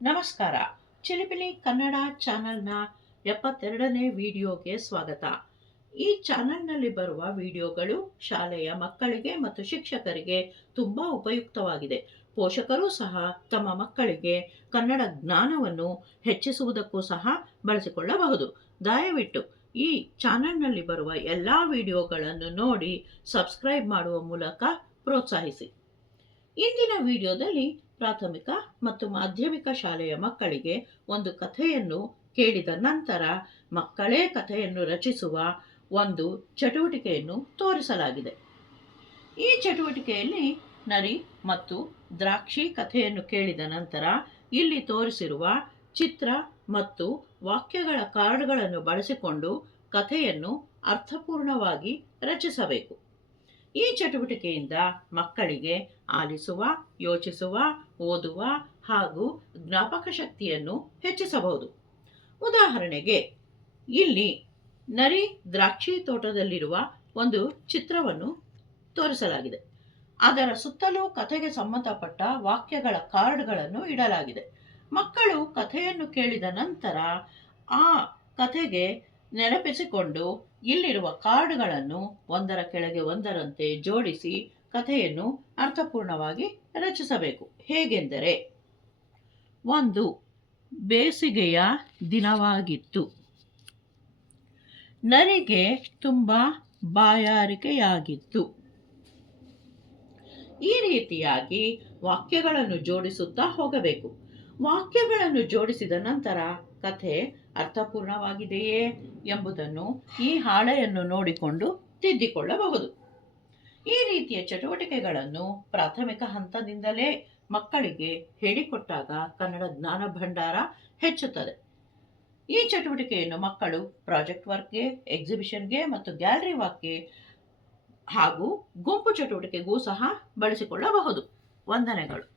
ನಮಸ್ಕಾರ. ಚಿಲಿಪಿಲಿ ಕನ್ನಡ ಚಾನಲ್ನ ಎಪ್ಪತ್ತೆರಡನೇ ವಿಡಿಯೋಗೆ ಸ್ವಾಗತ. ಈ ಚಾನಲ್ನಲ್ಲಿ ಬರುವ ವಿಡಿಯೋಗಳು ಶಾಲೆಯ ಮಕ್ಕಳಿಗೆ ಮತ್ತು ಶಿಕ್ಷಕರಿಗೆ ತುಂಬ ಉಪಯುಕ್ತವಾಗಿದೆ. ಪೋಷಕರು ಸಹ ತಮ್ಮ ಮಕ್ಕಳಿಗೆ ಕನ್ನಡ ಜ್ಞಾನವನ್ನು ಹೆಚ್ಚಿಸುವುದಕ್ಕೂ ಸಹ ಬಳಸಿಕೊಳ್ಳಬಹುದು. ದಯವಿಟ್ಟು ಈ ಚಾನಲ್ನಲ್ಲಿ ಬರುವ ಎಲ್ಲ ವಿಡಿಯೋಗಳನ್ನು ನೋಡಿ ಸಬ್ಸ್ಕ್ರೈಬ್ ಮಾಡುವ ಮೂಲಕ ಪ್ರೋತ್ಸಾಹಿಸಿ. ಇಂದಿನ ವಿಡಿಯೋದಲ್ಲಿ ಪ್ರಾಥಮಿಕ ಮತ್ತು ಮಾಧ್ಯಮಿಕ ಶಾಲೆಯ ಮಕ್ಕಳಿಗೆ ಒಂದು ಕಥೆಯನ್ನು ಕೇಳಿದ ನಂತರ ಮಕ್ಕಳೇ ಕಥೆಯನ್ನು ರಚಿಸುವ ಒಂದು ಚಟುವಟಿಕೆಯನ್ನು ತೋರಿಸಲಾಗಿದೆ. ಈ ಚಟುವಟಿಕೆಯಲ್ಲಿ ನರಿ ಮತ್ತು ದ್ರಾಕ್ಷಿ ಕಥೆಯನ್ನು ಕೇಳಿದ ನಂತರ ಇಲ್ಲಿ ತೋರಿಸಿರುವ ಚಿತ್ರ ಮತ್ತು ವಾಕ್ಯಗಳ ಕಾರ್ಡ್ಗಳನ್ನು ಬಳಸಿಕೊಂಡು ಕಥೆಯನ್ನು ಅರ್ಥಪೂರ್ಣವಾಗಿ ರಚಿಸಬೇಕು. ಈ ಚಟುವಟಿಕೆಯಿಂದ ಮಕ್ಕಳಿಗೆ ಆಲಿಸುವ, ಯೋಚಿಸುವ, ಓದುವ ಹಾಗೂ ಜ್ಞಾಪಕ ಶಕ್ತಿಯನ್ನು ಹೆಚ್ಚಿಸಬಹುದು. ಉದಾಹರಣೆಗೆ, ಇಲ್ಲಿ ನರಿ ದ್ರಾಕ್ಷಿ ತೋಟದಲ್ಲಿರುವ ಒಂದು ಚಿತ್ರವನ್ನು ತೋರಿಸಲಾಗಿದೆ. ಅದರ ಸುತ್ತಲೂ ಕಥೆಗೆ ಸಂಬಂಧಪಟ್ಟ ವಾಕ್ಯಗಳ ಕಾರ್ಡ್ಗಳನ್ನು ಇಡಲಾಗಿದೆ. ಮಕ್ಕಳು ಕಥೆಯನ್ನು ಕೇಳಿದ ನಂತರ ಆ ಕಥೆಗೆ ನೆನಪಿಸಿಕೊಂಡು ಇಲ್ಲಿರುವ ಕಾರ್ಡ್ಗಳನ್ನು ಒಂದರ ಕೆಳಗೆ ಒಂದರಂತೆ ಜೋಡಿಸಿ ಕಥೆಯನ್ನು ಅರ್ಥಪೂರ್ಣವಾಗಿ ರಚಿಸಬೇಕು. ಹೇಗೆಂದರೆ, ಒಂದು ಬೇಸಿಗೆಯ ದಿನವಾಗಿತ್ತು. ನರಿಗೆ ತುಂಬ ಬಾಯಾರಿಕೆಯಾಗಿತ್ತು. ಈ ರೀತಿಯಾಗಿ ವಾಕ್ಯಗಳನ್ನು ಜೋಡಿಸುತ್ತಾ ಹೋಗಬೇಕು. ವಾಕ್ಯಗಳನ್ನು ಜೋಡಿಸಿದ ನಂತರ ಕಥೆ ಅರ್ಥಪೂರ್ಣವಾಗಿದೆಯೇ ಎಂಬುದನ್ನು ಈ ಹಾಳೆಯನ್ನು ನೋಡಿಕೊಂಡು ತಿದ್ದಿಕೊಳ್ಳಬಹುದು. ಈ ರೀತಿಯ ಚಟುವಟಿಕೆಗಳನ್ನು ಪ್ರಾಥಮಿಕ ಹಂತದಿಂದಲೇ ಮಕ್ಕಳಿಗೆ ಹೇಳಿಕೊಟ್ಟಾಗ ಕನ್ನಡ ಜ್ಞಾನ ಭಂಡಾರ ಹೆಚ್ಚುತ್ತದೆ. ಈ ಚಟುವಟಿಕೆಯನ್ನು ಮಕ್ಕಳು ಪ್ರಾಜೆಕ್ಟ್ ವರ್ಕ್ಗೆ, ಎಕ್ಸಿಬಿಷನ್ಗೆ ಮತ್ತು ಗ್ಯಾಲರಿ ವಾಕ್ಗೆ ಹಾಗೂ ಗುಂಪು ಚಟುವಟಿಕೆಗೂ ಸಹ ಬಳಸಿಕೊಳ್ಳಬಹುದು. ವಂದನೆಗಳು.